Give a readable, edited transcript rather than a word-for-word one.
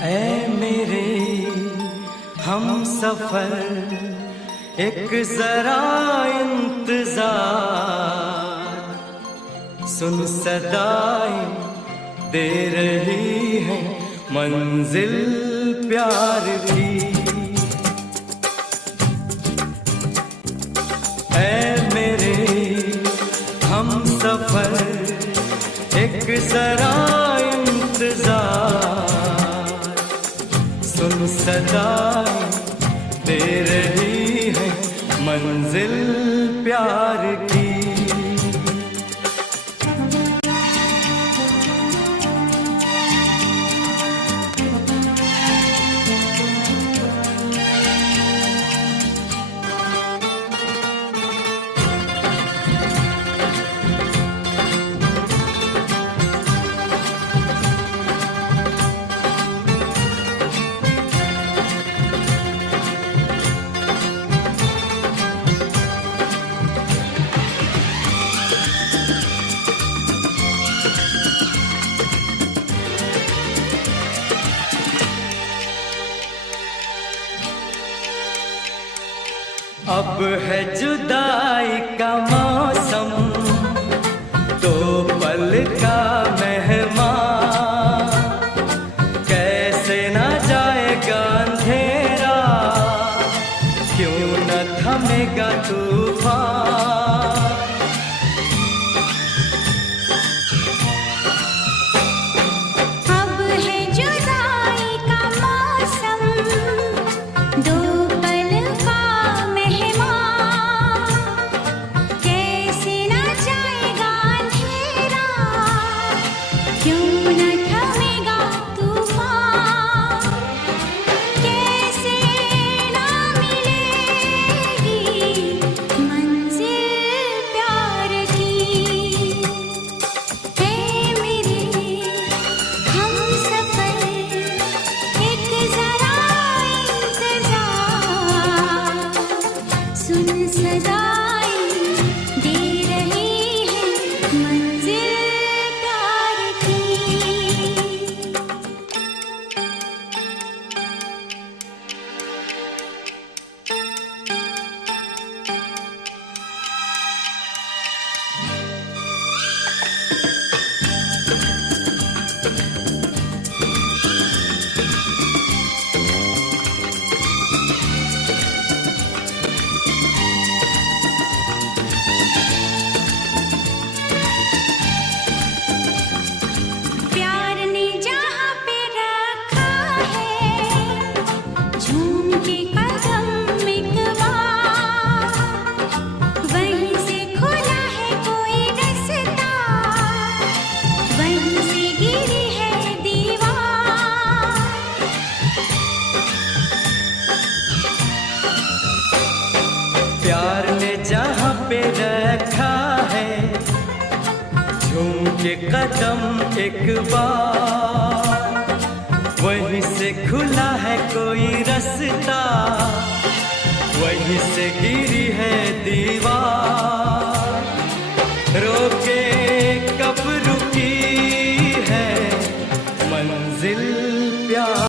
ऐ मेरे हम सफर एक जरा इंतजार, सुन सदाएं दे रही है मंजिल प्यार की। ऐ मेरे हम सफर एक जरा इंतजार, सुन सदाएं दे रही है मंजिल प्यार की। अब है जुदाई का मौसम, दो पल का मेहमान, कैसे ना जाएगा अंधेरा, क्यों न थमेगा तूफान। अब है जुदाई का मौसम, दो प्यार ने जहाँ पे रखा है, झूम के कदम एक बार, वहीं से खुला है कोई रास्ता, वहीं से गिरी है दीवार।